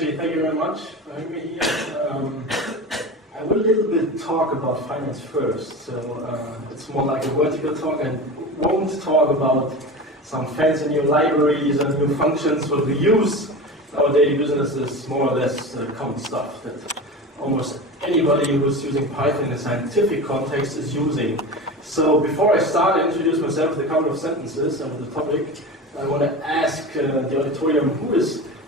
actually, thank you very much for having me here. I will a little bit talk about finance first, so it's more like a vertical talk, and won't talk about some fancy new libraries and new functions what we use in our daily business. Is more or less common stuff that almost anybody who's using Python in a scientific context is using. So before I start, I introduce myself with a couple of sentences and the topic. I want to ask the auditorium who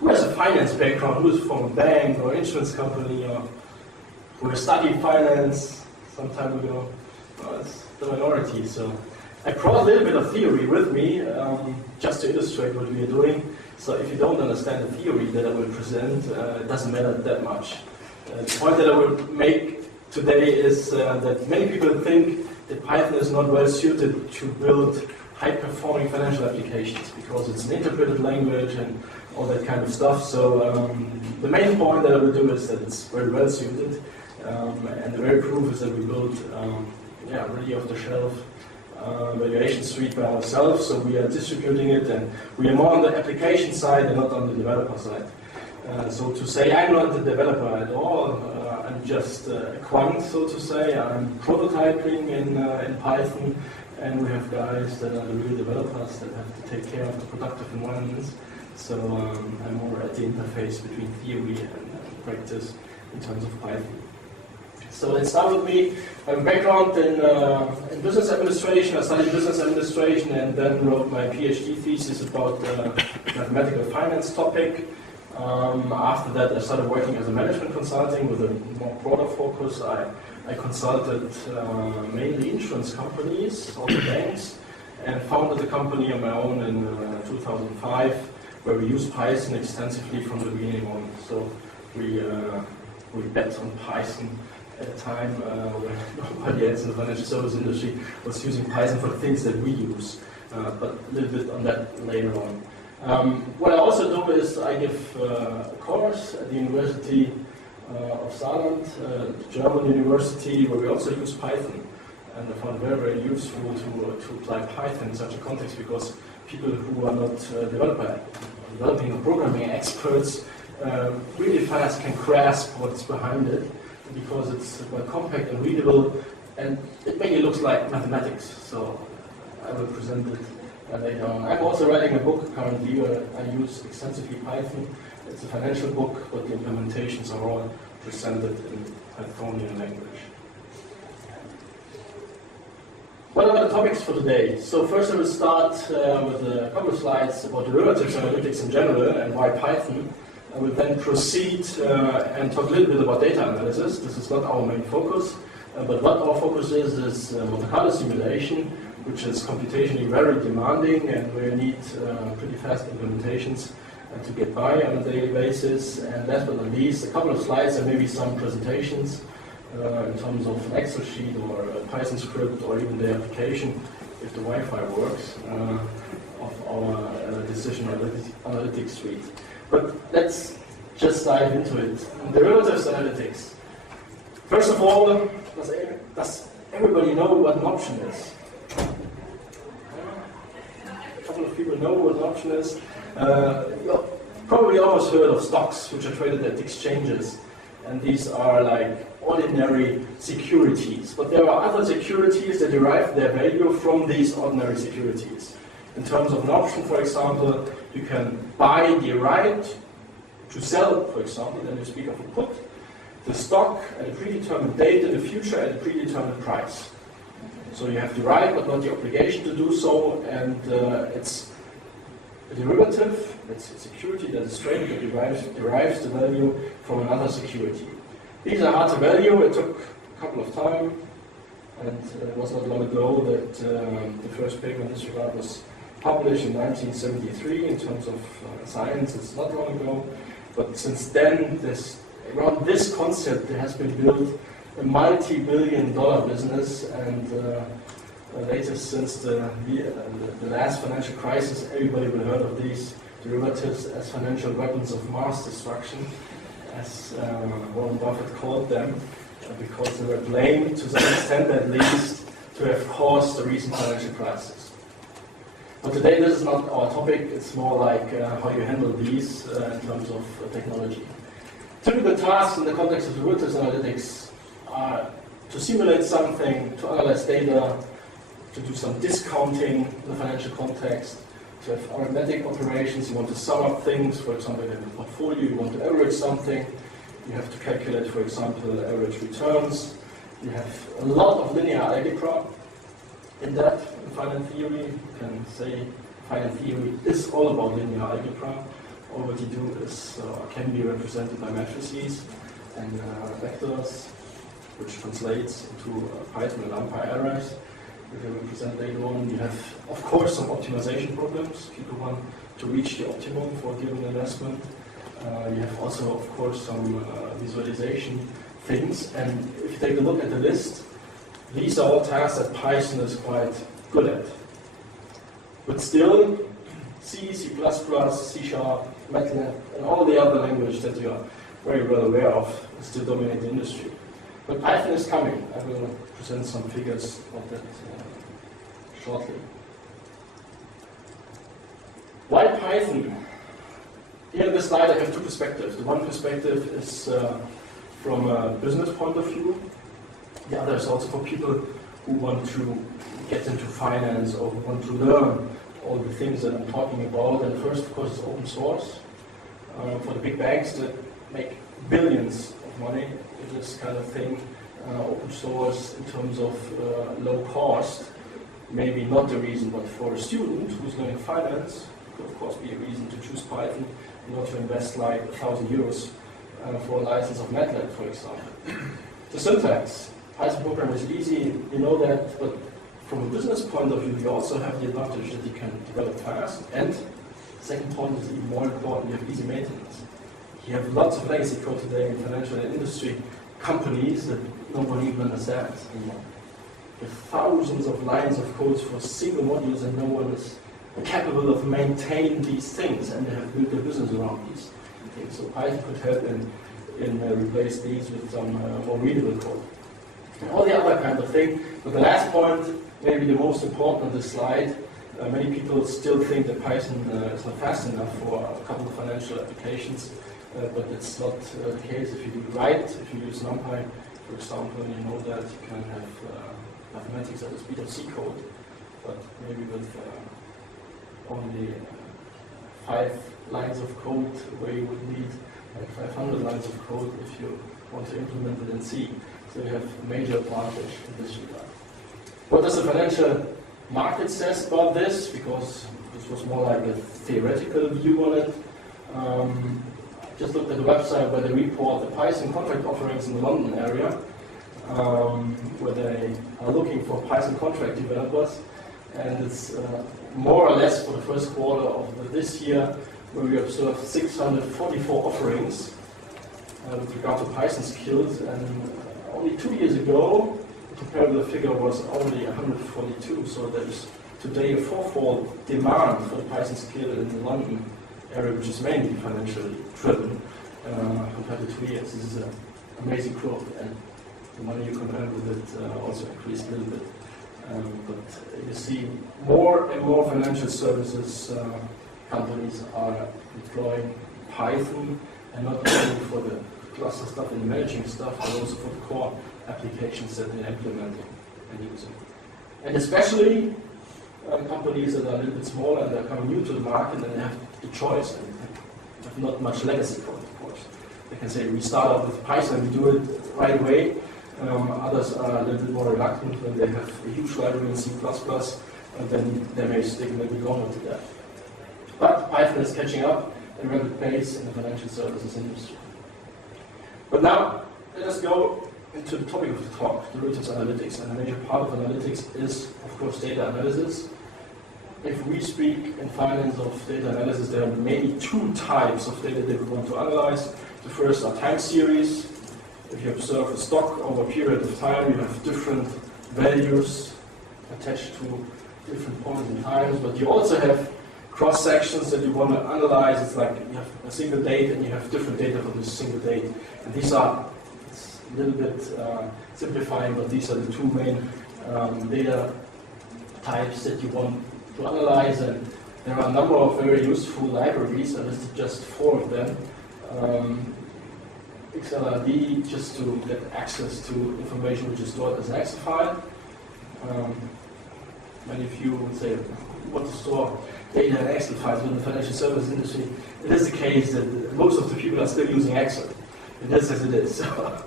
has a finance background, who is from a bank or insurance company, or who has studied finance some time ago. Well, it's the minority. So I brought a little bit of theory with me just to illustrate what we are doing. So if you don't understand the theory that I will present, it doesn't matter that much. The point that I will make today is that many people think that Python is not well suited to build high-performing financial applications because it's an interpreted language and all that kind of stuff. So the main point that I will do is that it's very well suited, and the very proof is that we built really off-the-shelf valuation suite by ourselves. So we are distributing it, and we are more on the application side and not on the developer side. So to say, I'm not the developer at all. I'm just a quant, so to say. I'm prototyping in Python. And we have guys that are the real developers that have to take care of the productive environments. So I'm more at the interface between theory and practice in terms of Python. So let's start with me. I have a background in business administration. I studied business administration and then wrote my PhD thesis about mathematical finance topic. After that, I started working as a management consulting with a more broader focus. I consulted mainly insurance companies, also banks, and founded a company on my own in 2005, where we used Python extensively from the beginning on. So we bet on Python at a time when nobody else in the financial service industry was using Python for the things that we use, but a little bit on that later on. What I also do is I give a course at the University of Saarland, German university, where we also use Python. And I found it very, very useful to apply Python in such a context because people who are not developing or programming experts really fast can grasp what's behind it because it's quite compact and readable, and it mainly looks like mathematics. So I will present it later on. I'm also writing a book currently where I use extensively Python. It's a financial book, but the implementations are all presented in Pythonian language. What are the topics for today? So first I will start with a couple of slides about derivatives analytics in general and why Python. I will then proceed and talk a little bit about data analysis. This is not our main focus, but what our focus is Monte Carlo simulation, which is computationally very demanding and where you need pretty fast implementations to get by on a daily basis. And last but not least, a couple of slides and maybe some presentations in terms of an Excel sheet or a Python script or even the application, if the Wi-Fi works, of our decision analytics suite. But let's just dive into it. Derivatives analytics. First of all, does everybody know what an option is? A couple of people know what an option is. You probably almost heard of stocks, which are traded at exchanges, and these are like ordinary securities. But there are other securities that derive their value from these ordinary securities. In terms of an option, for example, you can buy the right to sell, for example, then you speak of a put, the stock at a predetermined date in the future at a predetermined price. So you have the right but not the obligation to do so, and it's a derivative, it's a security that is traded that derives the value from another security. These are hard to value. It took a couple of time, and it was not long ago that the first paper in this regard was published in 1973 in terms of science. It's not long ago, but since then, around this concept there has been built a multi-billion-dollar business, and latest since the last financial crisis, everybody will heard of these derivatives as financial weapons of mass destruction, as Warren Buffett called them, because they were blamed, to some extent at least, to have caused the recent financial crisis. But today this is not our topic, it's more like how you handle these in terms of technology. Typical tasks in the context of derivatives analytics are to simulate something, to analyze data, to do some discounting in the financial context, to have arithmetic operations. You want to sum up things, for example, in a portfolio, you want to average something. You have to calculate, for example, average returns. You have a lot of linear algebra in that. In finance theory, you can say finance theory is all about linear algebra. All what you do is can be represented by matrices and vectors, which translates into Python and Numpy arrays. We will present later on. You have, of course, some optimization problems. People want to reach the optimum for a given investment. You have also, of course, some visualization things. And if you take a look at the list, these are all tasks that Python is quite good at. But still, C, C++, C#, MATLAB, and all the other languages that you are very well aware of still dominate the industry. But Python is coming. I will present some figures of that shortly. Why Python? Here in this slide I have two perspectives. The one perspective is from a business point of view. The other is also for people who want to get into finance or who want to learn all the things that I'm talking about. And first, of course, is open source. For the big banks that make billions of money with this kind of thing, open source in terms of low cost, maybe not the reason, but for a student who's learning finance, could of course be a reason to choose Python and not to invest like €1,000 for a license of MATLAB, for example. The syntax. Python program is easy, you know that, but from a business point of view, you also have the advantage that you can develop fast. And second point is even more important, you have easy maintenance. You have lots of legacy code today in financial and industry companies that no one even understands anymore. There are thousands of lines of codes for single modules and no one is capable of maintaining these things, and they have built their business around these things. So Python could help in replace these with some more readable code. And all the other kind of thing. But the last point, maybe the most important on this slide, many people still think that Python is not fast enough for a couple of financial applications, but it's not the case if you do it right. If you use Numpy, for example, you know that you can have mathematics at the speed of C code, but maybe with only 5 lines of code where you would need like 500 lines of code if you want to implement it in C. So you have a major advantage in this regard. What does the financial market says about this? Because this was more like a theoretical view on it. Just looked at the website where they report the Python contract offerings in the London area, where they are looking for Python contract developers. And it's more or less for the first quarter of this year, where we observed 644 offerings with regard to Python skills. And only 2 years ago, the comparable figure was only 142. So there is today a fourfold demand for the Python skill in the London area, which is mainly financially driven, compared to 2 years. This is an amazing growth, and the money you can earn with it also increased a little bit. But you see more and more financial services companies are deploying Python, and not only for the cluster stuff and the managing stuff, but also for the core applications that they're implementing and using. And especially companies that are a little bit smaller and they're coming new to the market and they have the choice and have not much legacy code, of course. They can say, we start out with Python, we do it right away. Others are a little bit more reluctant when they have a huge library in C++, and then they may stick a little bit longer to that. But Python is catching up at a rapid pace in the financial services industry. But now, let us go into the topic of the talk, derivatives analytics. And a major part of analytics is, of course, data analysis. If we speak in finance of data analysis, there are mainly 2 types of data that we want to analyze. The first are time series. If you observe a stock over a period of time, you have different values attached to different points in time, but you also have cross-sections that you want to analyze. It's like you have a single date and you have different data for this single date. And these are, it's a little bit simplifying, but these are the 2 main data types that you want to analyze. And there are a number of very useful libraries. I listed just 4 of them. XLRD just to get access to information which is stored as an Excel file. And if you would say want to store data in Excel files within the financial services industry, it is the case that most of the people are still using Excel. It is as it is. So,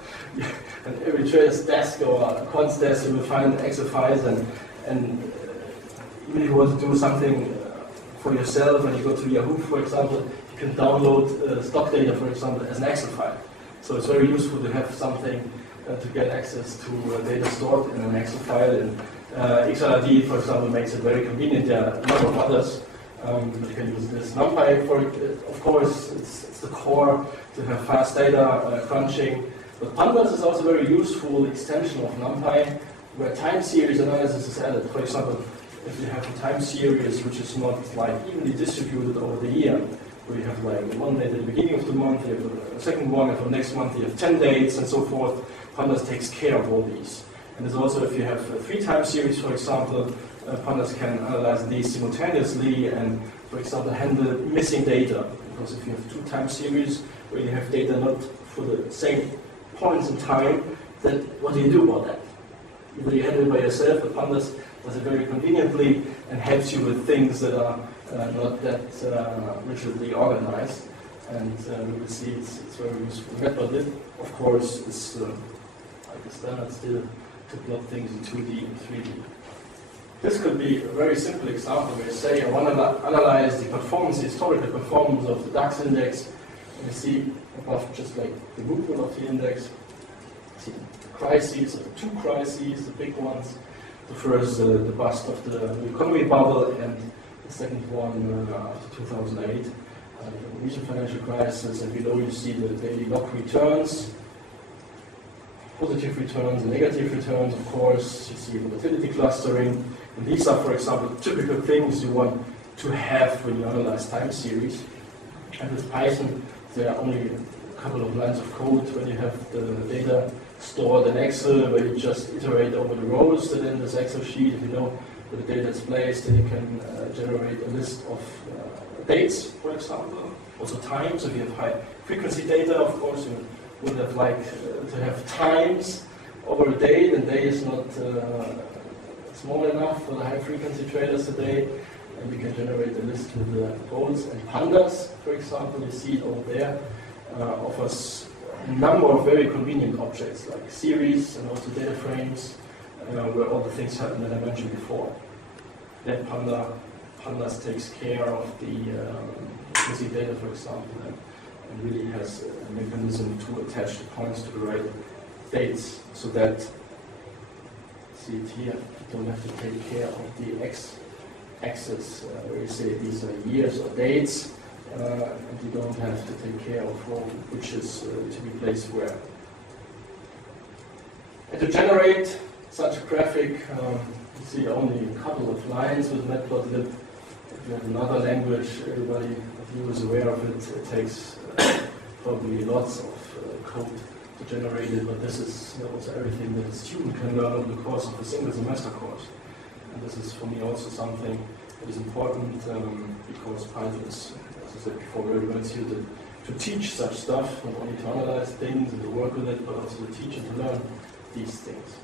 and every trader's desk or quant's desk, you will find Excel files, and even if you want to do something for yourself, when you go to Yahoo, for example, you can download stock data, for example, as an Excel file. So it's very useful to have something to get access to data stored in an Excel file. And XLRD, for example, makes it very convenient. There are a lot of others, but you can use this. Numpy, for of course, it's the core to have fast data crunching. But Pandas is also a very useful extension of Numpy, where time series analysis is added. For example, if you have a time series which is not like evenly distributed over the year, where you have like one date at the beginning of the month, you have a second one, and for next month you have 10 dates and so forth, Pandas takes care of all these. And there's also, if you have a 3 time series, for example, Pandas can analyze these simultaneously and, for example, handle missing data. Because if you have 2 time series where you have data not for the same points in time, then what do you do about that? Either you handle it by yourself, but Pandas does it very conveniently and helps you with things that are not that rigidly organized. And we will see it's very useful. But of course, is like a standard still to plot things in 2D and 3D. This could be a very simple example where you say I want to analyze the performance, the historical performance of the DAX index, and you see above just like the movement of the index, see the crises, or 2 crises, the big ones. The first, the bust of the economy bubble, and the second one after 2008, the Indonesian financial crisis, and below you see the daily log returns, positive returns and negative returns, of course. You see volatility clustering, and these are, for example, typical things you want to have when you analyze time series. And with Python, there are only a couple of lines of code when you have the data stored in Excel, where you just iterate over the rows that in this Excel sheet. If you know where the data is placed, then you can generate a list of dates, for example, also times. If you have high frequency data, of course, you would have like to have times over a day. The day is not small enough for the high frequency traders today, and you can generate a list with the goals. And Pandas, for example, you see it over there, offers a number of very convenient objects like series and also data frames, where all the things happen that I mentioned before. Then Pandas takes care of the missing data, for example, and really has a mechanism to attach the points to the right dates, so that, see it here, you don't have to take care of the x-axis where you say these are years or dates, and you don't have to take care of which is to be placed where. And to generate such a graphic, you see only a couple of lines with Matplotlib. If you have another language, everybody of you is aware of it. It takes probably lots of code to generate it, but this is also everything that a student can learn over the course of a single semester course. And this is for me also something that is important, because Python is, as I said before, very well suited to teach such stuff, not only to analyze things and to work with it, but also to teach and to learn these things.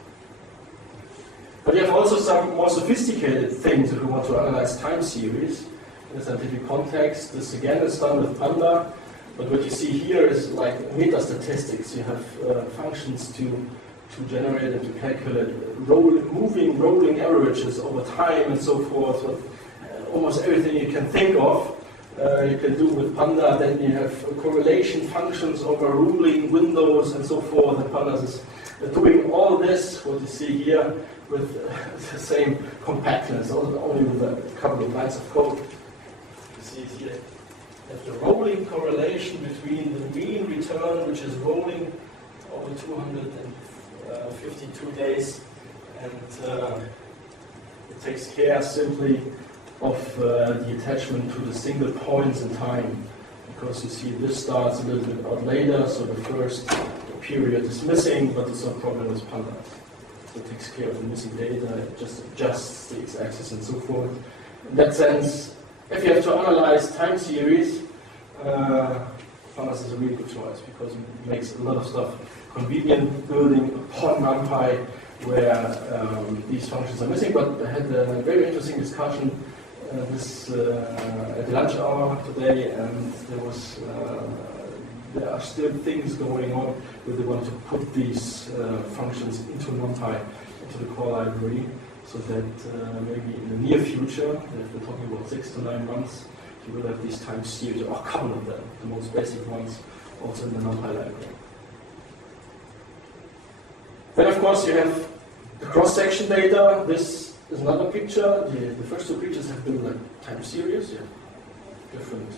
But you have also some more sophisticated things if you want to analyze time series in a scientific context. This again is done with Panda, but what you see here is like meta-statistics. You have functions to generate and to calculate rolling averages over time and so forth. With, almost everything you can think of, you can do with Panda. Then you have correlation functions over ruling windows and so forth. And Pandas is doing all this, what you see here, with the same compactness, only with a couple of lines of code. You see it here. You have the rolling correlation between the mean return, which is rolling over 252 days, and it takes care simply of the attachment to the single points in time, because you see this starts a little bit out later, so the first period is missing, but there's no problem with Pandas. So it takes care of the missing data, it just adjusts the x-axis and so forth. In that sense, if you have to analyze time series, Pandas Pandas is a really good choice because it makes a lot of stuff convenient, building upon Numpy where these functions are missing. But I had a very interesting discussion at the lunch hour today, and there are still things going on where they want to put these functions into Numpy, into the core library, so that maybe in the near future, if we're talking about 6 to 9 months, you will have these time series, or a couple of them, the most basic ones, also in the Numpy library. Then of course you have the cross-section data. This is another picture. The first two pictures have been like time series, different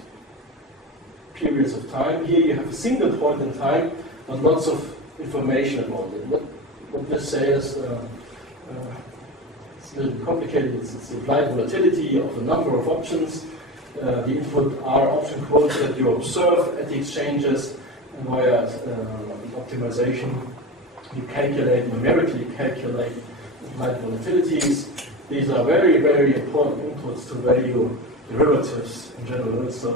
periods of time. Here you have a single point in time, but lots of information about it. What this says, it's a little complicated. It's the applied volatility of the number of options. The input are option quotes that you observe at the exchanges, and via optimization you numerically calculate applied volatilities. These are very, very important inputs to value derivatives in general, so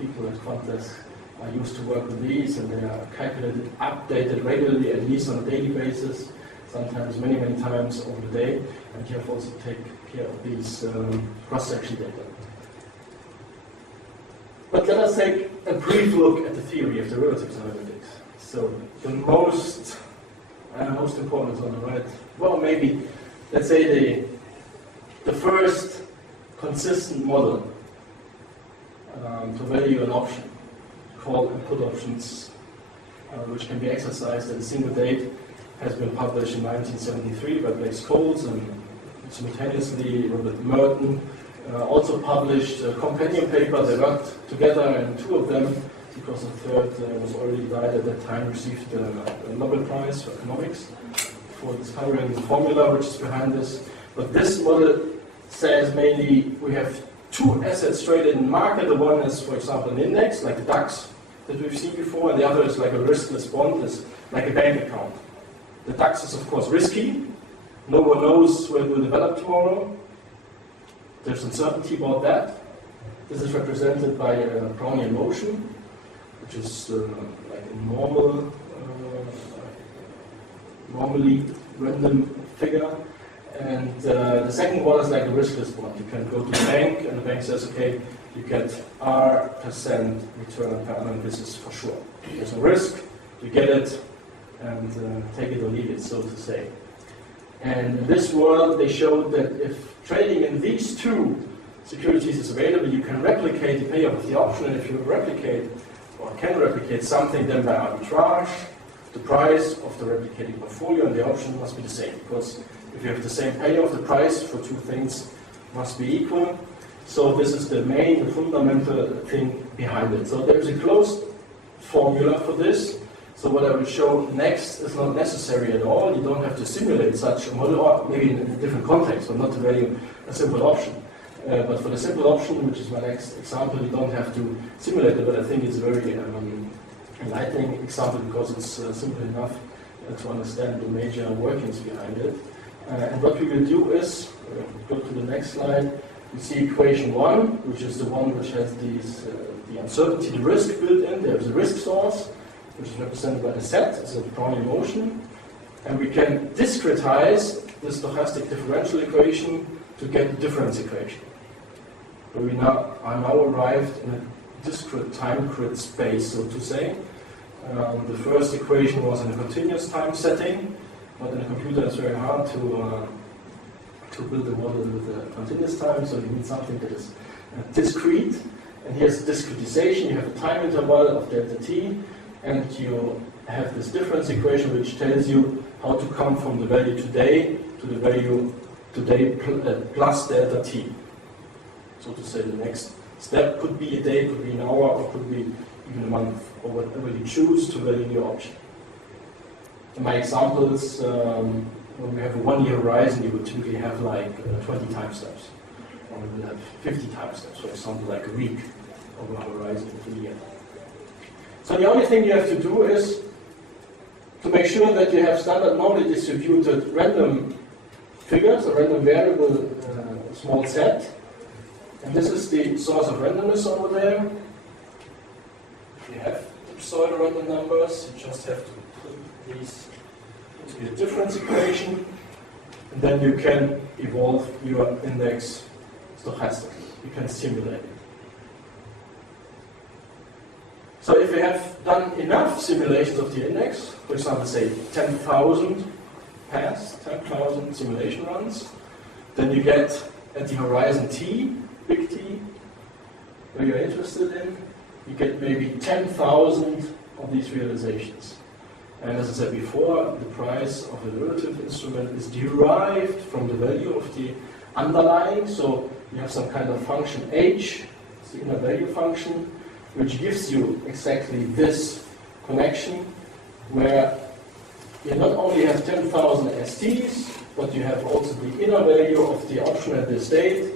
people at Quantdesk are used to work with these, and they are calculated, updated regularly, at least on a daily basis, sometimes many, many times over the day, and you have also to take care of these cross-section data. But let us take a brief look at the theory of derivatives analytics. So the most important is on the right. Well, maybe, let's say the first consistent model to value an option, call and put options, which can be exercised at a single date, has been published in 1973 by Blaise Scholes, and simultaneously Robert Merton also published a companion paper. They worked together, and two of them, because the third was already died at that time, received a Nobel Prize for economics for discovering the formula which is behind this. But this model says mainly we have two assets traded in the market. The one is, for example, an index, like the DAX that we've seen before, and the other is like a riskless bond, is like a bank account. The DAX is, of course, risky. No one knows where it will develop tomorrow. There's uncertainty about that. This is represented by a Brownian motion, which is like a normally random figure. And the second one is like a riskless bond. You can go to the bank, and the bank says, okay, you get R% return per annum. This is for sure. There's no risk. You get it, and take it or leave it, so to say. And in this world, they showed that if trading in these two securities is available, you can replicate the payoff of the option, and if you replicate or can replicate something, then by arbitrage, the price of the replicating portfolio and the option must be the same, because if you have the same payoff, the price for two things must be equal. So this is the fundamental thing behind it. So there's a closed formula for this. So what I will show next is not necessary at all. You don't have to simulate such a model, or maybe in a different context, but not to value a simple option. But for the simple option, which is my next example, you don't have to simulate it, but I think it's a very enlightening example because it's simple enough to understand the major workings behind it. And what we will do is, go to the next slide, you see equation 1, which is the one which has these, the uncertainty, the risk built in. There's a risk source, which is represented by the set, it's a Brownian motion. And we can discretize the stochastic differential equation to get the difference equation. So we are now arrived in a discrete time grid space, so to say. The first equation was in a continuous time setting, but in a computer it's very hard to build a model with a continuous time, so you need something that is discrete. And here's discretization. You have a time interval of delta t, and you have this difference equation which tells you how to come from the value today to the value today plus delta t. So to say, the next step could be a day, could be an hour, or could be even a month, or whatever you choose to value your option. In my examples, when we have a 1-year horizon, you would typically have like 20 time steps, or we will have 50 time steps, for example, like a week over a horizon of a year. So the only thing you have to do is to make sure that you have standard normally distributed random figures, a random variable small set. And this is the source of randomness over there. You have pseudo-random numbers. You just have to put these into your difference equation, and then you can evolve your index stochastically. You can simulate it. So if you have done enough simulations of the index, for example, say 10,000 paths, 10,000 simulation runs, then you get at the horizon t, big T, where you're interested in, you get maybe 10,000 of these realizations. And as I said before, the price of a derivative instrument is derived from the value of the underlying. So you have some kind of function h, it's the inner value function, which gives you exactly this connection where you not only have 10,000 STs, but you have also the inner value of the option at this state,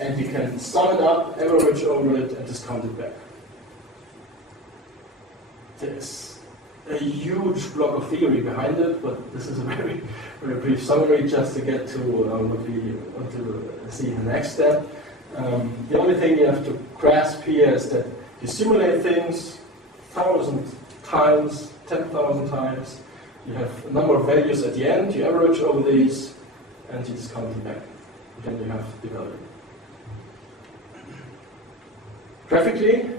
and you can sum it up, average over it, and discount it back. There's a huge block of theory behind it, but this is a very, very brief summary just to get to what we want to see in the next step. The only thing you have to grasp here is that you simulate things 1,000 times, 10,000 times. You have a number of values at the end, you average over these, and you discount them back. Then you have the value. Graphically,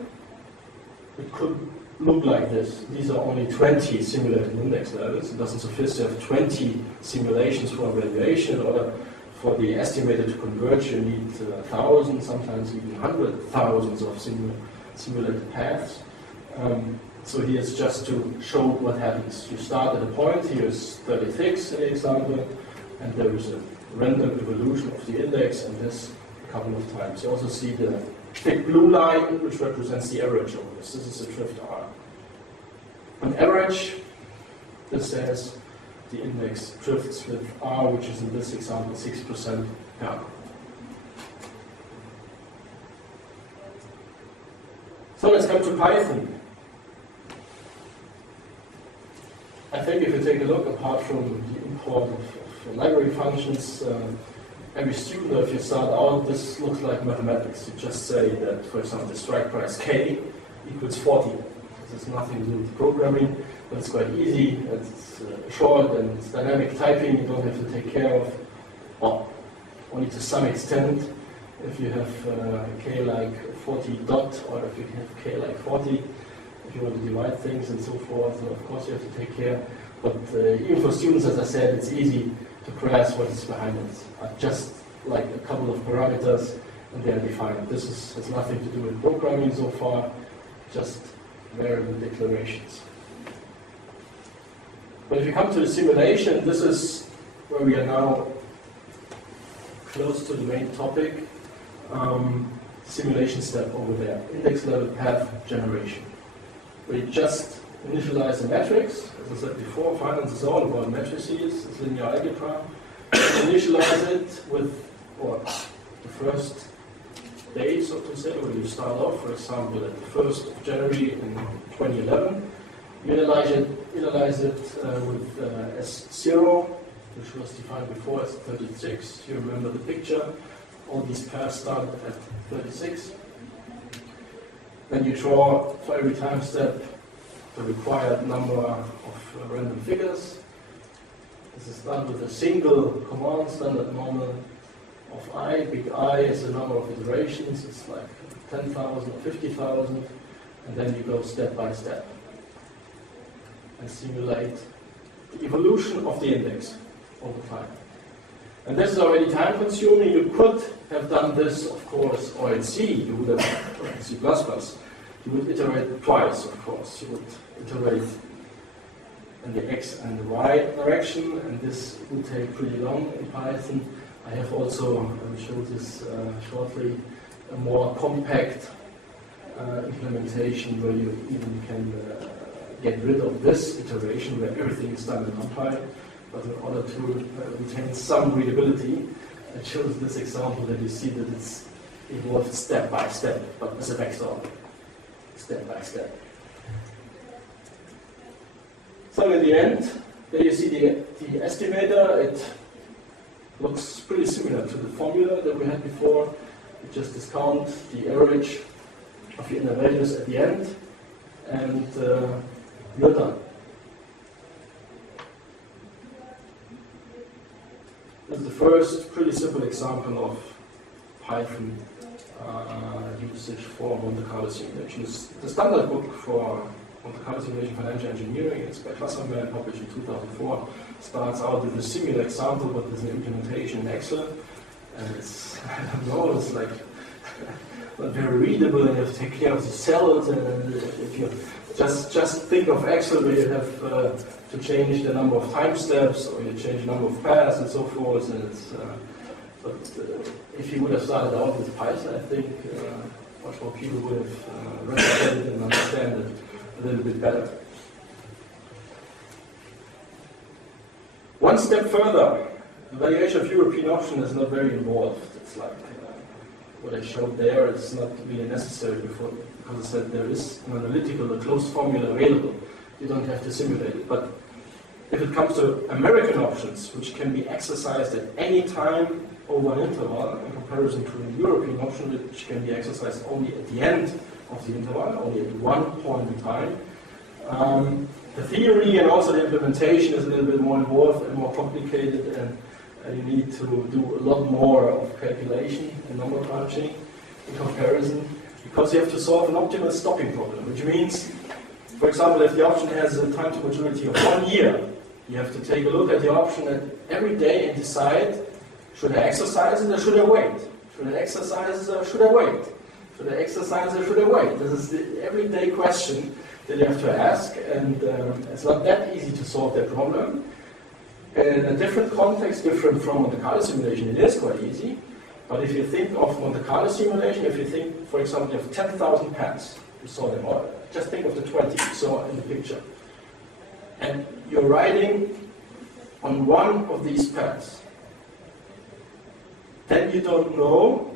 it could look like this. These are only 20 simulated index levels. It doesn't suffice to have 20 simulations for evaluation, or for the estimator to converge, you need 1,000, sometimes even 100,000 of simulated paths. So here's just to show what happens. You start at a point, here's 36 in the example, and there is a random evolution of the index, and this a couple of times. You also see the thick blue line, which represents the average over this. This is the drift R. On average, this says the index drifts with R, which is in this example 6% per annum. So let's come to Python. I think if you take a look, apart from the import of library functions, every student, if you start out, this looks like mathematics. You just say that, for example, the strike price K equals 40. This has nothing to do with programming, but it's quite easy. It's short and it's dynamic typing. You don't have to take care of, well, only to some extent. If you have K like 40 dot, or if you have K like 40, if you want to divide things and so forth, so of course you have to take care. But even for students, as I said, it's easy to grasp what is behind it. Just like a couple of parameters, and they are defined. This has nothing to do with programming so far, just variable declarations. But if you come to the simulation, this is where we are now close to the main topic. Simulation step over there, index level path generation. We just initialize the matrix. As I said before, finance is all about matrices, it's linear algebra. Initialize it with the first day, so to say, where you start off, for example, at the 1st of January in 2011. You initialize it with S0, which was defined before as 36. You remember the picture. All these paths start at 36. Then you draw for every time step the required number of random figures. This is done with a single command, standard normal of I. Big I is the number of iterations. It's like 10,000 or 50,000. And then you go step by step and simulate the evolution of the index over time. And this is already time consuming. You could have done this, of course, or in C, you would have, or in C++, you would iterate twice, of course. You would iterate in the X and the Y direction, and this would take pretty long in Python. I have also, I will show this shortly, a more compact implementation where you even can get rid of this iteration where everything is done in Numpy. But in order to retain some readability, it shows this example that you see that it's evolved step by step, but as a vector, step by step. So in the end, there you see the estimator. It looks pretty similar to the formula that we had before. You just discount the average of your inner values at the end, and you're done. This is the first pretty simple example of Python usage for Monte Carlo simulation. The standard book for Monte Carlo simulation financial engineering, it's by Klasserman, published in 2004, starts out with a similar example, but with an implementation in Excel. And it's, I don't know, it's like not very readable, and you have to take care of the cells, and if you just think of Excel where you have to change the number of time steps, or you change the number of paths and so forth, and it's, but if you would have started out with Python, I think much more people would have replicated and understand it a little bit better. One step further, the valuation of European option is not very involved. It's like what I showed there, it's not really necessary because I said there is an analytical, a closed formula available. You don't have to simulate it. But if it comes to American options, which can be exercised at any time over an interval, in comparison to a European option, which can be exercised only at the end of the interval, only at one point in time, the theory and also the implementation is a little bit more involved and more complicated, and you need to do a lot more of calculation and number crunching in comparison, because you have to solve an optimal stopping problem, which means, for example, if the option has a time to maturity of 1 year, you have to take a look at the option every day and decide, should I exercise it or should I wait? Should I exercise it or should I wait? Should I exercise it or should I wait? This is the everyday question that you have to ask, and it's not that easy to solve that problem. In a different context, different from Monte Carlo simulation, it is quite easy. But if you think of Monte Carlo simulation, if you think, for example, you have 10,000 paths, you saw them, or just think of the 20 you saw in the picture. And you're riding on one of these paths. Then you don't know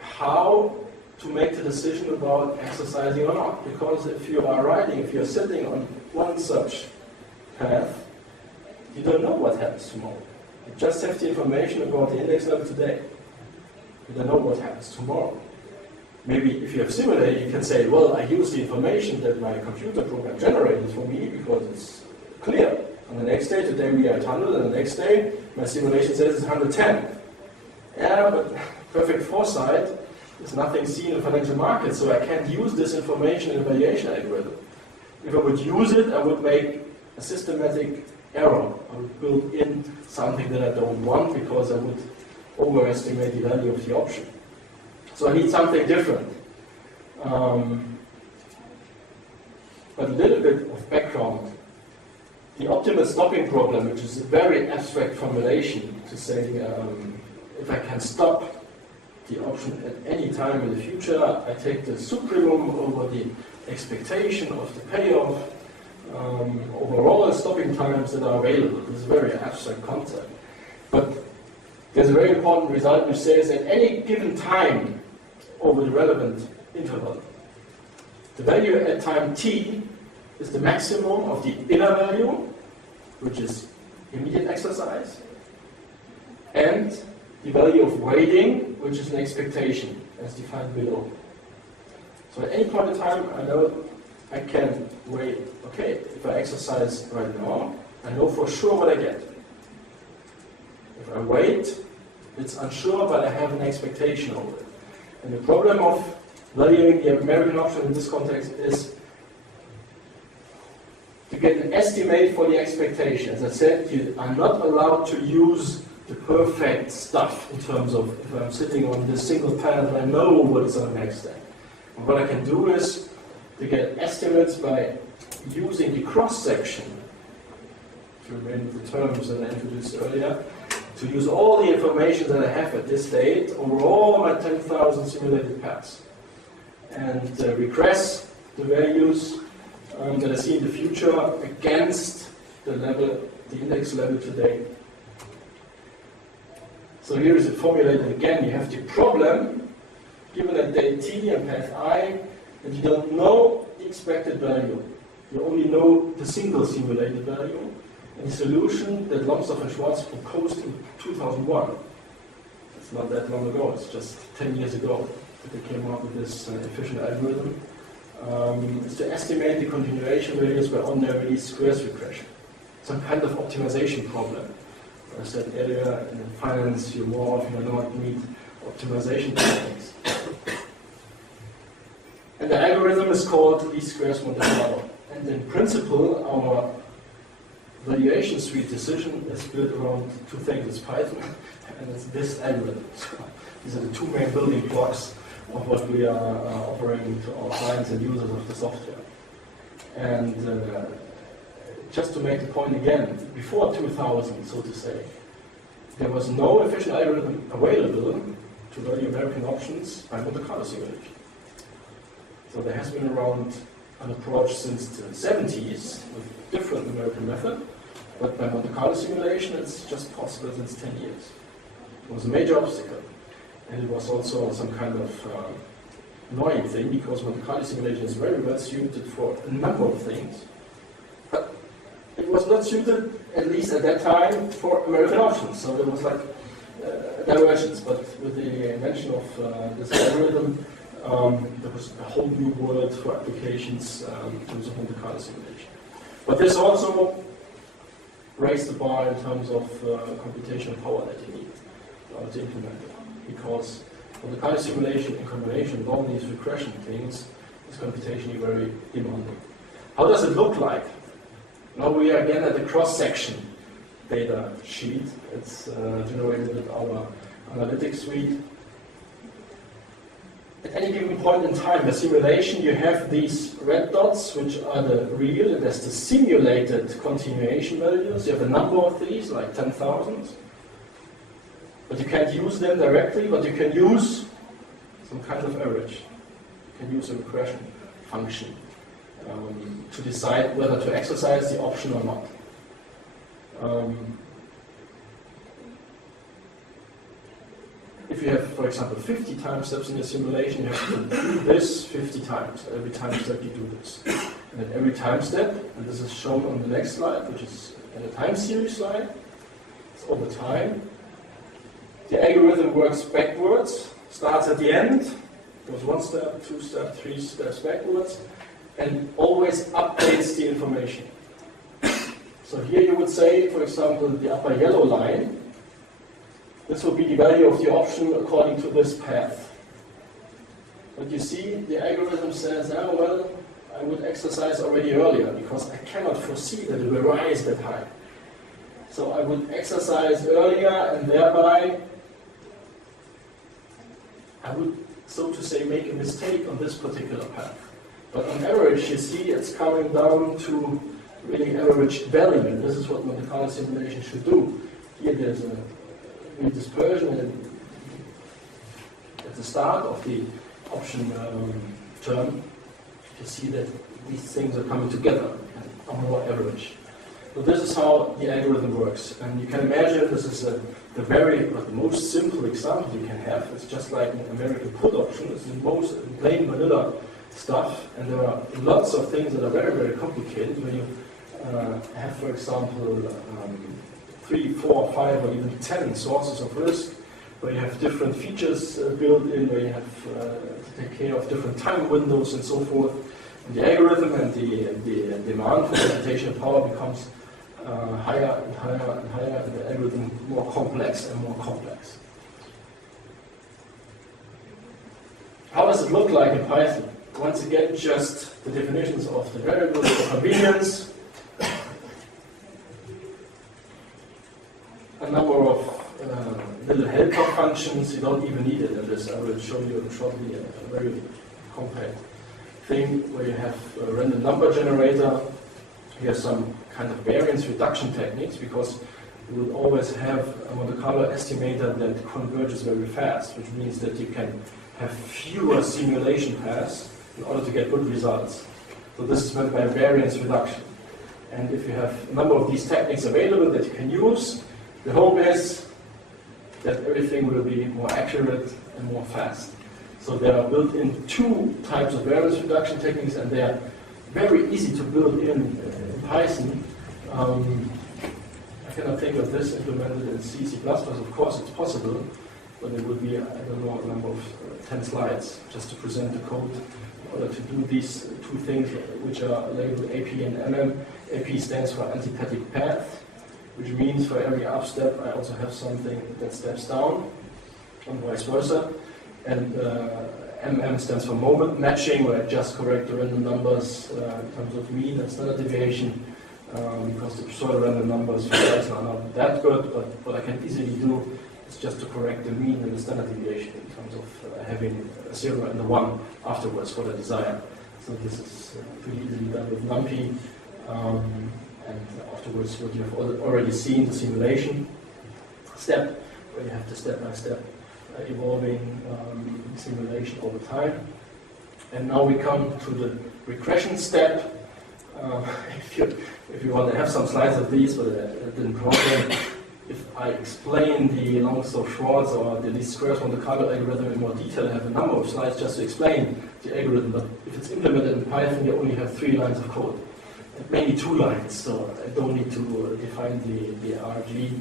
how to make the decision about exercising or not. Because if you are riding, if you're sitting on one such path, you don't know what happens tomorrow. You just have the information about the index level today. You don't know what happens tomorrow. Maybe if you have simulated, you can say, well, I use the information that my computer program generated for me because it's clear. On the next day, today we are at 100, and the next day, my simulation says it's 110. Yeah, but perfect foresight is nothing seen in financial markets, so I can't use this information in a valuation algorithm. If I would use it, I would make a systematic error. I would build in something that I don't want because I would overestimate the value of the option. So I need something different. But a little bit of background. The optimal stopping problem, which is a very abstract formulation to say if I can stop the option at any time in the future, I take the supremum over the expectation of the payoff, overall stopping times that are available. This is a very abstract concept. But there's a very important result which says at any given time over the relevant interval, the value at time t is the maximum of the inner value, which is immediate exercise, and the value of waiting, which is an expectation, as defined below. So at any point in time, I know I can wait. Okay, if I exercise right now, I know for sure what I get. If I wait, it's unsure, but I have an expectation over it. And the problem of valuing the American option in this context is to get an estimate for the expectation. As I said, you are not allowed to use the perfect stuff in terms of if I'm sitting on this single path, I know what is on the next day. And what I can do is to get estimates by using the cross-section, to remember the terms that I introduced earlier, to use all the information that I have at this date over all my 10,000 simulated paths, and regress the values that I see in the future against the level, the index level today. So here is it formulated again. You have the problem, given at day t and path I, that you don't know the expected value. You only know the single simulated value, and the solution that Lomsdorff and Schwartz proposed in 2001. It's not that long ago, it's just 10 years ago that they came up with this efficient algorithm. is to estimate the continuation values by ordinary least squares regression. Some kind of optimization problem. I said earlier, in finance, you more often than not need optimization techniques. And the algorithm is called least squares Monte Carlo. And in principle, our valuation suite decision is built around two things. It's Python and it's this algorithm. So these are the two main building blocks of what we are offering to our clients and users of the software. And just to make the point again, before 2000, so to say, there was no efficient algorithm available to value American options by Monte Carlo simulation. So there has been around an approach since the 70s with different numerical method, but by Monte Carlo simulation it's just possible since 10 years. It was a major obstacle, and it was also some kind of annoying thing because Monte Carlo simulation is very well suited for a number of things, but it was not suited, at least at that time, for American options. So there was like divergence, but with the invention of this algorithm, there was a whole new world for applications in terms of Monte Carlo simulation. But this also raised the bar in terms of computational power that you need to implement it. Because Monte Carlo simulation in combination with all these regression things is computationally very demanding. How does it look like? Now we are again at the cross-section data sheet. It's generated with our analytics suite. At any given point in time, the simulation, you have these red dots, which are the real, and there's the simulated continuation values. You have a number of these, like 10,000. But you can't use them directly, but you can use some kind of average. You can use a regression function to decide whether to exercise the option or not. If you have, for example, 50 time steps in your simulation, you have to do this 50 times. Every time step you do this. And at every time step, and this is shown on the next slide, which is a time series slide, it's over time. The algorithm works backwards, starts at the end, goes one step, two steps, three steps backwards, and always updates the information. So here you would say, for example, the upper yellow line, this will be the value of the option according to this path. But you see, the algorithm says, oh, well, I would exercise already earlier because I cannot foresee that it will rise that high. So I would exercise earlier and thereby I would, so to say, make a mistake on this particular path. But on average, you see it's coming down to really average value, and this is what Monte Carlo simulation should do. Here there's a dispersion at the start of the option term. You see that these things are coming together and are more average. So this is how the algorithm works, and you can imagine this is the most simple example you can have. It's just like an American put option. It's the most plain vanilla stuff, and there are lots of things that are very, very complicated when you have, for example, 3, 4, 5, or even 10 sources of risk, where you have different features built in, where you have to take care of different time windows and so forth. And the algorithm and the demand for computational power becomes higher and higher and higher, and the algorithm more complex and more complex. How does it look like in Python? Once again, just the definitions of the variables for convenience. A number of little helper functions. You don't even need it in this. I will show you shortly a very compact thing where you have a random number generator. Here's some kind of variance reduction techniques, because you will always have a Monte Carlo estimator that converges very fast, which means that you can have fewer simulation paths in order to get good results. So this is meant by variance reduction. And if you have a number of these techniques available that you can use, the hope is that everything will be more accurate and more fast. So they are built in two types of variance reduction techniques, and they are very easy to build in Python. I cannot think of this implemented in C, C++. Of course, it's possible, but it would be, I don't know, a number of 10 slides just to present the code order to do these two things, which are labeled AP and MM. AP stands for antipathetic path, which means for every up step I also have something that steps down, and vice versa. And MM stands for moment matching, where I just correct the random numbers in terms of mean and standard deviation, because the pseudo-random numbers for us are not that good, but what I can easily do is just to correct the mean and the standard deviation in terms of having a 0 and a 1 afterwards for the desire. So this is pretty easily done with Numpy. And afterwards, what you have already seen, the simulation step, where you have the step-by-step evolving simulation over time. And now we come to the regression step. If you want to have some slides of these, but I didn't brought them. If I explain the long stops shorts or the least squares Monte Carlo algorithm in more detail, I have a number of slides just to explain the algorithm. But if it's implemented in Python, you only have 3 lines of code. Mainly 2 lines, so I don't need to define the RG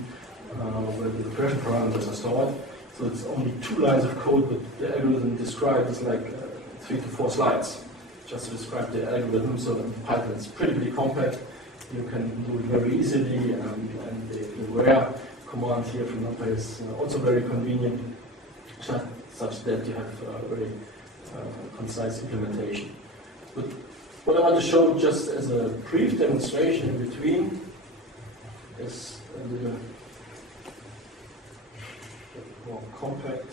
where the regression parameters are stored. So it's only 2 lines of code, but the algorithm described is like 3 to 4 slides just to describe the algorithm. So in Python it's pretty compact. You can do it very easily, and the where command here from Numpy is also very convenient, such that you have a very concise implementation. But what I want to show just as a brief demonstration in between is a little more compact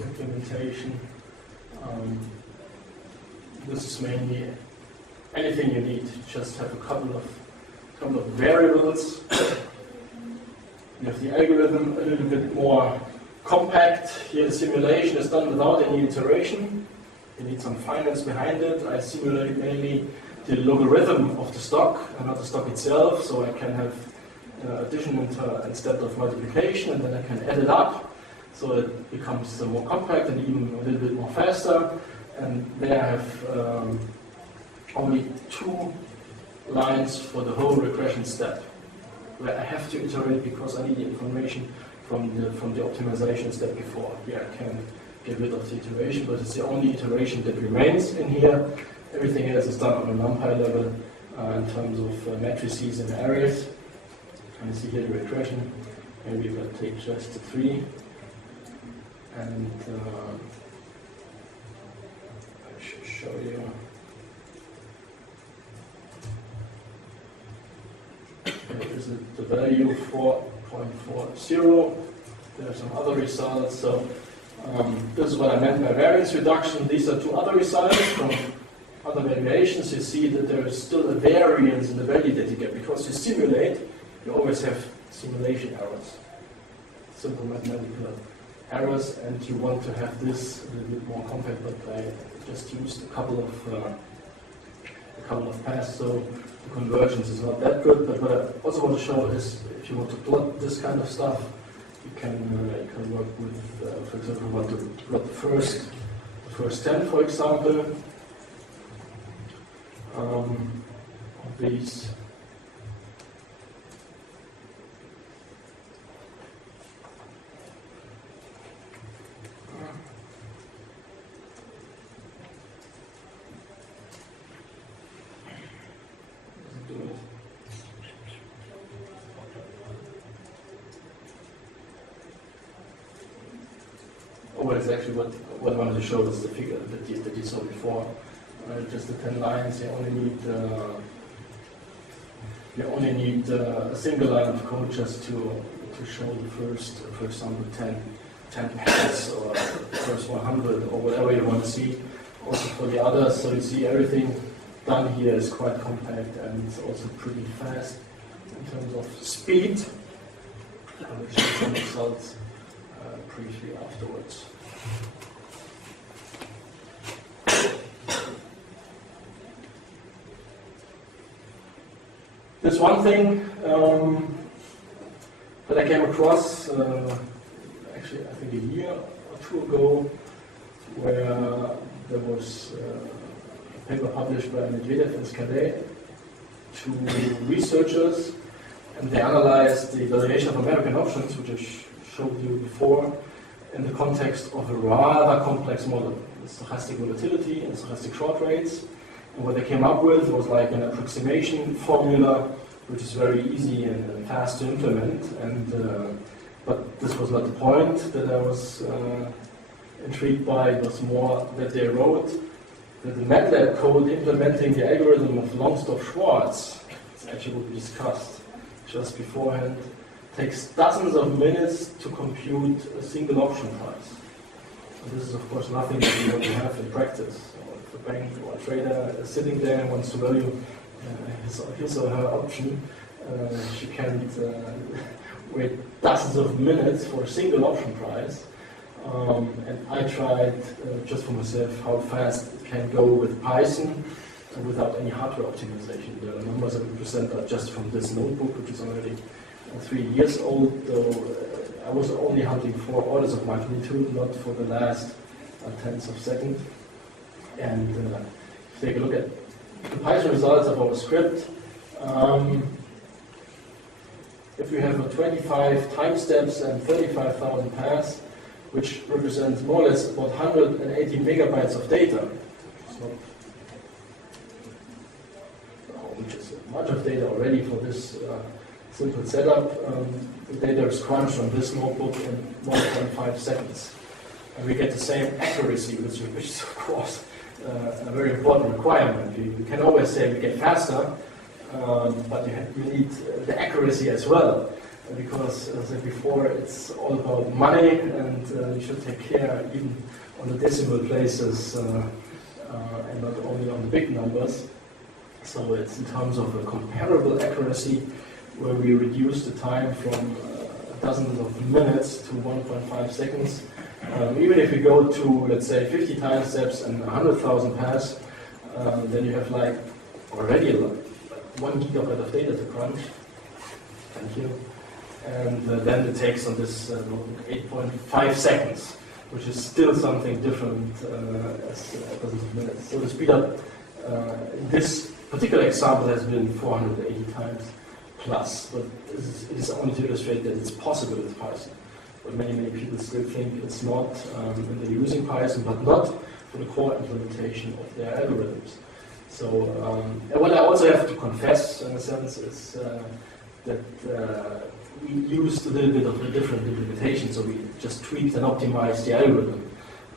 implementation. This is mainly anything you need. Just have a couple of variables. You have the algorithm a little bit more compact. Here the simulation is done without any iteration. You need some finance behind it. I simulate mainly the logarithm of the stock and not the stock itself, so I can have addition instead of multiplication, and then I can add it up, so it becomes more compact and even a little bit more faster. And there I have only 2 lines for the whole regression step, where I have to iterate because I need the information from the optimization step before. Here I can get rid of the iteration, but it's the only iteration that remains in here. Everything else is done on a Numpy level in terms of matrices and arrays. And you see here the regression. Maybe if I take just the 3, and I should show you. Here is the value 4.40. There are some other results. So this is what I meant by variance reduction. These are 2 other results from other variations. You see that there is still a variance in the value that you get. Because you simulate, you always have simulation errors, simple mathematical errors, and you want to have this a little bit more compact, but I just used a couple of paths, so the convergence is not that good. But what I also want to show is, if you want to plot this kind of stuff, you can work with, for example, want to plot the first 10, for example, of these. Well, it's actually what I wanted to show is the figure that you saw before. Just the 10 lines. You only need a single line of code just to show the first, for example, 10 paths, or the first 100, or whatever you want to see. Also for the others, so you see everything done here is quite compact, and it's also pretty fast in terms of speed. We'll show some results briefly afterwards. There's one thing that I came across, actually I think a year or 2 ago, where there was a paper published by Medvedev and Skade, 2 researchers, and they analyzed the valuation of American options, which I showed you before, in the context of a rather complex model, with stochastic volatility and stochastic short rates. And what they came up with was like an approximation formula, which is very easy and fast to implement. And but this was not the point that I was intrigued by. It was more that they wrote that the MATLAB code implementing the algorithm of Longstop-Schwarz, it's actually what we discussed just beforehand, takes dozens of minutes to compute a single option price. And this is of course nothing that you want to have in practice. So if a bank or a trader is sitting there and wants to value his or her option, she can't wait dozens of minutes for a single option price. And I tried just for myself how fast it can go with Python without any hardware optimization. The numbers I will present are just from this notebook, which is already 3 years old, though I was only hunting for orders of magnitude, not for the last tenths of second. And if you take a look at the Python results of our script, if we have 25 time steps and 35,000 paths, which represents more or less about 180 megabytes of data, which is much of data already for this simple setup. The data is crunched on this notebook in 1.5 seconds. And we get the same accuracy, which is of course a very important requirement. You can always say we get faster, but you need the accuracy as well. Because, as I said before, it's all about money, and you should take care even on the decimal places and not only on the big numbers. So it's in terms of a comparable accuracy where we reduce the time from dozens of minutes to 1.5 seconds. Even if we go to, let's say, 50 time steps and 100,000 paths, then you have like already like 1 gigabyte of data to crunch. Thank you. And then it takes on this 8.5 seconds, which is still something different as dozens of minutes. So the speed up in this particular example has been 480 times plus, but it is only to illustrate that it's possible with Python. But many people still think it's not, when they're using Python, but not for the core implementation of their algorithms. So what I also have to confess, in a sense, is that we used a little bit of a different implementation, so we just tweaked and optimized the algorithm.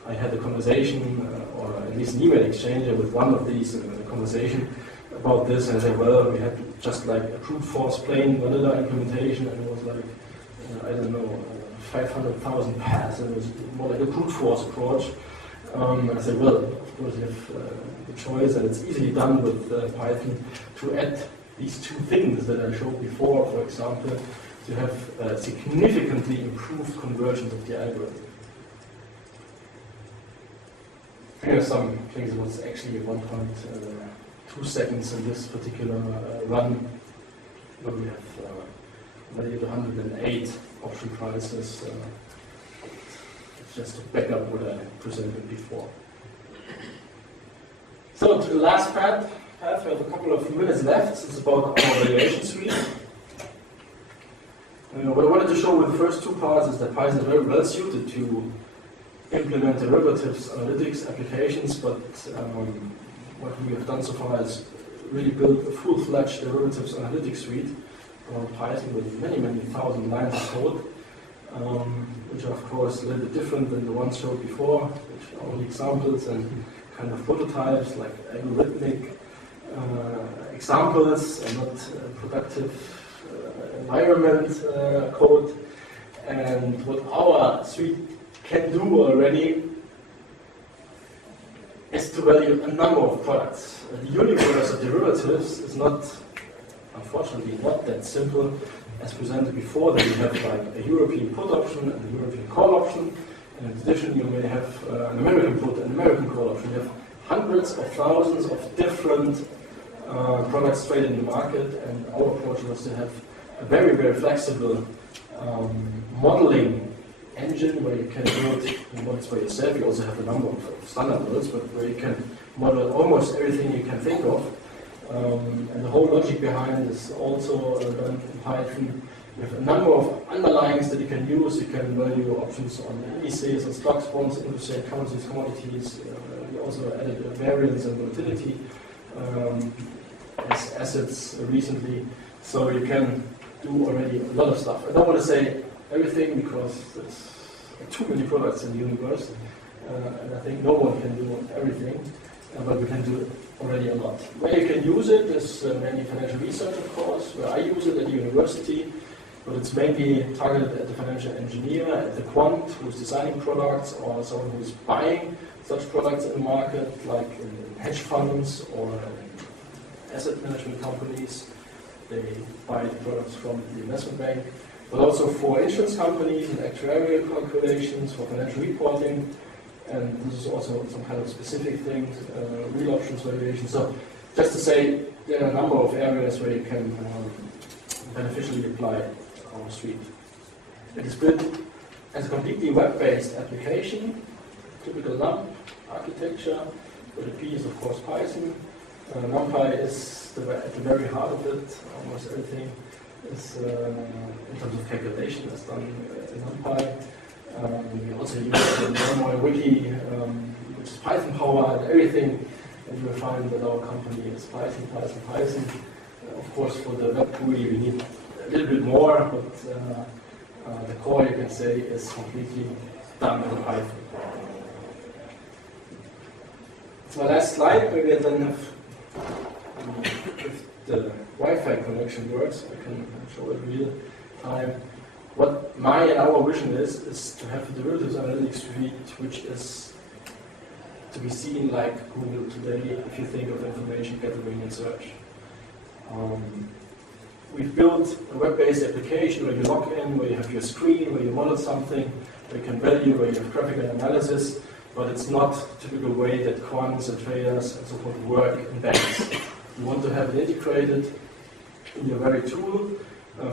I had a conversation, or at least an email exchange with one of these conversation about this, and I said, well, we had just like a brute force plain vanilla implementation, and it was like, I don't know, 500,000 paths, and it was more like a brute force approach. And I said, well, of course you have the choice, and it's easily done with Python to add these two things that I showed before, for example, to have significantly improved conversions of the algorithm. Here are some things. What's actually 1.2 seconds in this particular run, where we have valued 108 option prices. It's just to back up what I presented before. So to the last path, we have a couple of minutes left. It's about our valuation suite. What I wanted to show with the first two parts is that Python is very well suited to implement derivatives analytics applications, but what we have done so far is really build a full-fledged derivatives analytics suite around Python with many thousand lines of code, which are of course a little bit different than the ones showed before, which are only examples and kind of prototypes, like algorithmic examples and not productive environment code. And what our suite can do already is to value a number of products. The universe of derivatives is not, unfortunately, not that simple as presented before, that you have like a European put option and a European call option. And in addition, you may have an American put and American call option. You have hundreds of thousands of different products traded in the market, and our approach was to have a very flexible modeling engine where you can build models by yourself. You also have a number of standard models, but where you can model almost everything you can think of. And the whole logic behind is also done in Python. You have a number of underlyings that you can use. You can value options on indices, on stocks, bonds, industry, currencies, commodities. We also added variance and volatility as assets recently. So you can do already a lot of stuff. I don't want to say everything because there's too many products in the universe. And I think no one can do everything, but we can do already a lot. Where you can use it is mainly financial research, of course, where I use it at the university, but it's mainly targeted at the financial engineer, at the quant who's designing products, or someone who's buying such products in the market, like in hedge funds or asset management companies. They buy the products from the investment bank, but also for insurance companies and actuarial calculations, for financial reporting. And this is also some kind of specific things, real options valuation. So just to say, there are a number of areas where you can beneficially apply our suite. It is built as a completely web-based application, typical Numpy architecture, but the P is of course Python. Numpy is at the very heart of it. Almost everything is, in terms of calculation, is done in Numpy. We also use the normal wiki, which is Python powered. Everything that you will find in our company is Python, Python, Python. Of course, for the web GUI, we need a little bit more, but the core, you can say, is completely done in Python. So last slide, where we then have, if the Wi-Fi connection works, I can show it real time. What my and our vision is to have a derivatives analytics suite, which is to be seen like Google today, if you think of information gathering and search. We've built a web-based application where you log in, where you have your screen, where you model something, where you can value, where you have graphical analysis, but it's not the typical way that quants and traders and so forth work in banks. You want to have it integrated in your very tool.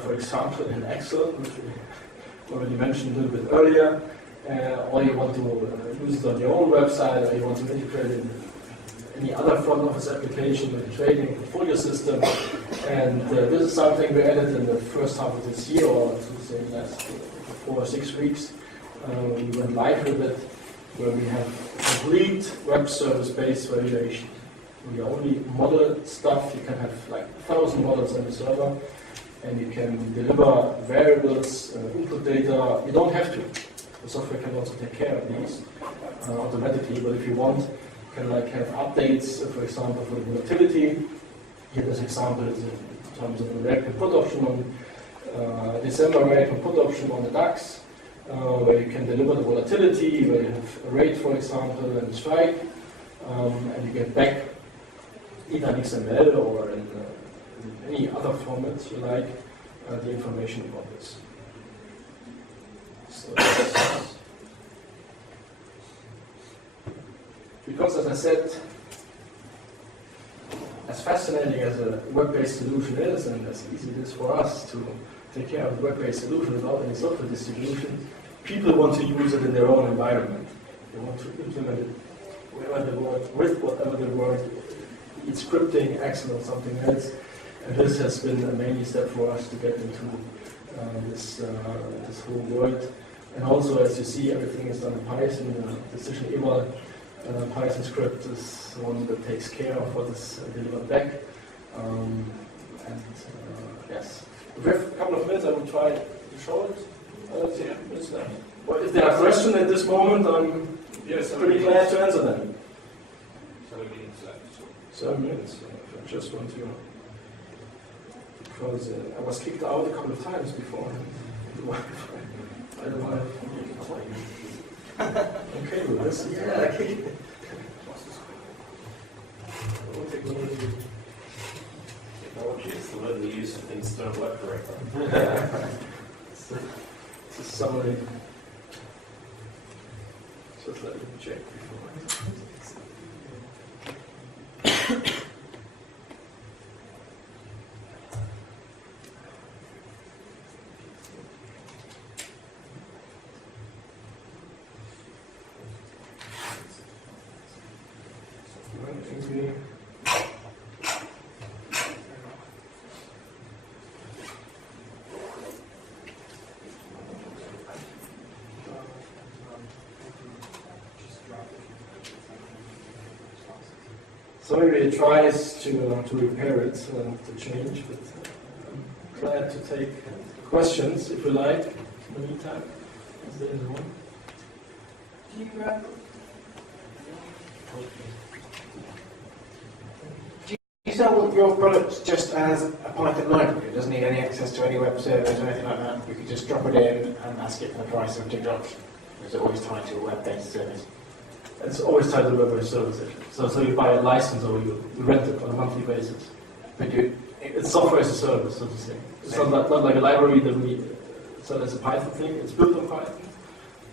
For example, in Excel, which we already mentioned a little bit earlier, or you want to use it on your own website, or you want to integrate it in any other front office application, like a trading portfolio system. And this is something we added in the first half of this year, or to say last 4 or 6 weeks. We went live with it, where we have complete web service-based valuation. We only model stuff. You can have like 1,000 models on the server. And you can deliver variables, input data. You don't have to. The software can also take care of these automatically, but if you want, you can like have updates, for example, for the volatility. Here this example is in terms of the reactive put option on December reactive put option on the DAX, where you can deliver the volatility, where you have a rate, for example, and a strike, and you get back either in XML or in any other formats you like, the information about this. So, because as I said, as fascinating as a web-based solution is, and as easy it is for us to take care of a web-based solution without any software distribution, people want to use it in their own environment. They want to implement it wherever they work, with whatever they work, be it scripting, Excel, or something else. And this has been a main step for us to get into this whole world. And also, as you see, everything is done in Python. The decision eval Python script is the one that takes care of what is delivered back. Yes, if we have a couple of minutes, I will try to show it. Let's see. Well, if there are questions at this moment, I'm pretty glad to answer them. 7 minutes left. 7 minutes. I just want to. Because I was kicked out a couple of times before. I don't know. Okay with this? Yeah, okay. Technology is the word we use when things don't work correctly. It's a summary. Just let me check before. So maybe it tries to repair it, to change, but I'm glad to take questions if you like. In the meantime, is there one? Do you sell your products just as a Python library? It doesn't need any access to any web servers or anything like that. We could just drop it in and ask it for the price of $2. Is it always tied to a web-based service? It's always tied to the web-based service. So you buy a license or you rent it on a monthly basis. But It's software as a service, so to say. It's not like a library that we sell as a Python thing. It's built on Python,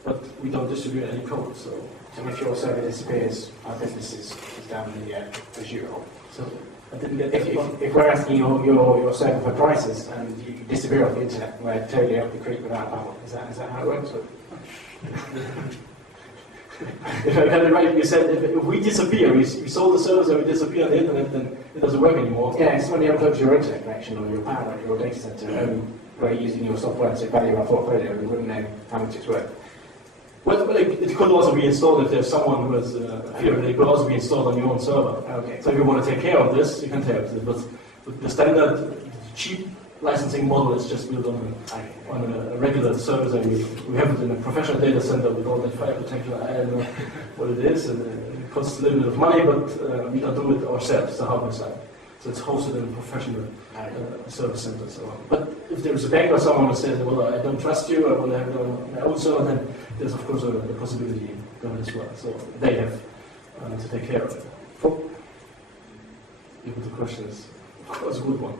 but we don't distribute any code. So if your server disappears, our business is down in the Azure. So I didn't get that one. If we're asking your server for prices and you disappear off the internet, we're totally up the creek without power. Is that how it works? If I got it right, you said if we disappear, we sold the service and we disappear on the internet, then it doesn't work anymore. Yeah, it's when you unplug your internet connection or your power at your data center and we're using your software to value our portfolio, we wouldn't know how much it's worth. Well, it could also be installed if there's someone who has a fear. It could also be installed on your own server. Okay. So if you want to take care of this, you can take care of it. But the standard, cheap licensing model is just built on a regular service. And we have it in a professional data center with all that fire protection. I don't know what it is, and it costs a little bit of money, but we don't do it ourselves, the hardware side. So it's hosted in a professional service center and so on. But if there's a bank or someone who says, well, I don't trust you, I want to have it on my own server, then there's of course a possibility going as well. So they have to take care of it. The question is, of course, a good one.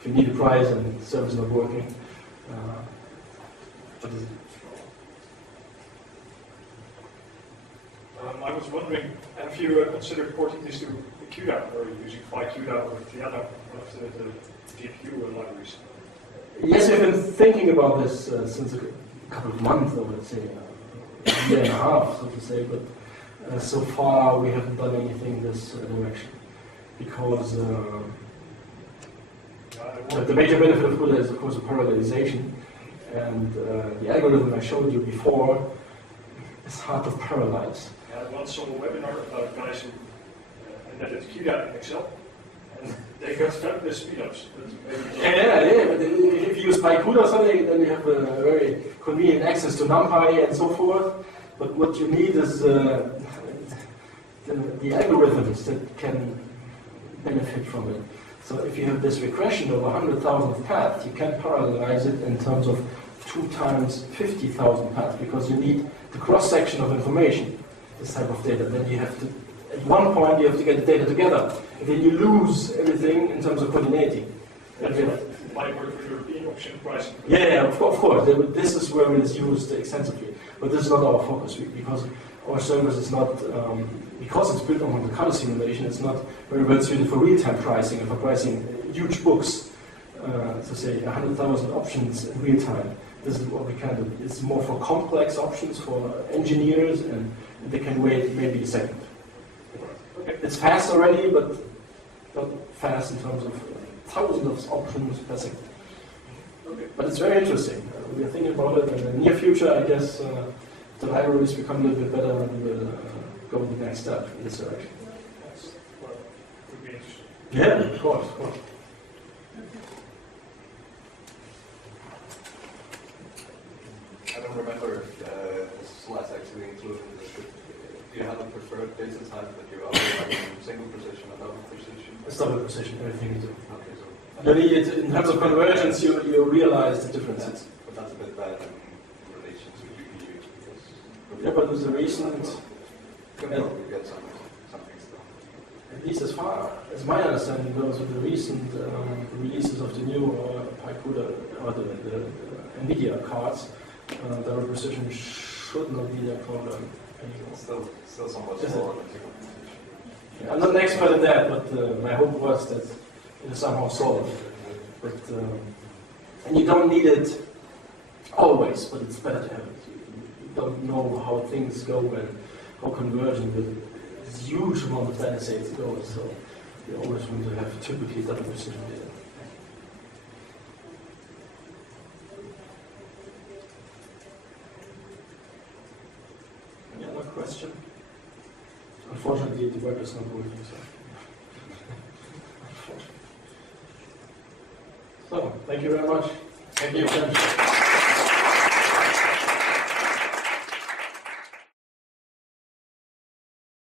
If you need a price and the service is not working, what is it? I was wondering, have you considered porting this to CUDA, or using FlyCUDA or the other of the GPU libraries? Yes, we've been thinking about this since a couple of months, or let's say a year and a half, so to say, but so far we haven't done anything in this direction. Because the major benefit of CUDA is, of course, the parallelization, and the algorithm I showed you before is hard to parallelize. I once saw a webinar about guys who embedded CUDA in Excel, and they got fabulous speedups. Yeah, but if you use PyCUDA or something, then you have a very convenient access to Numpy and so forth. But what you need is the algorithms that can benefit from it. So if you have this regression of 100,000 paths, you can parallelize it in terms of 2 times 50,000 paths, because you need the cross-section of information, this type of data. Then you have to, at one point, you have to get the data together, and then you lose everything in terms of coordinating. That might work for European option pricing. Yeah, of course. This is where it is used extensively, but this is not our focus, because our service is not, because it's built on the color simulation, it's not very well suited for real-time pricing and for pricing huge books, to say 100,000 options in real time. This is what we can do. It's more for complex options for engineers, and they can wait maybe a second. It's fast already, but not fast in terms of thousands of options per second. But it's very interesting. We are thinking about it in the near future. I guess the libraries become a little bit better, and we will go the next step in this direction. Well, would be interesting. Yeah, of course. I don't remember if this slide actually included this, but do you have a preferred data type that you are like single precision or double precision? It's double precision, everything you do. Okay, so Really, in terms of convergence, you realize the differences. but that's a bit bad in relation to GPU because Yeah, but with the recent, you can probably get something still. at least as far as my understanding goes, with the recent releases of the new PyCUDA or the NVIDIA cards, double precision should not be a problem anymore. Still somewhat Is it? smaller than single precision. I'm not an expert in that, but my hope was that it is somehow solved. But and you don't need it always, but it's better to have it. You don't know how things go and how convergent with this huge amount of data sets goes. So you always want to have typically double precision data. Any other question? Unfortunately, the web is not working. So, thank you very much. Thank you. Attention.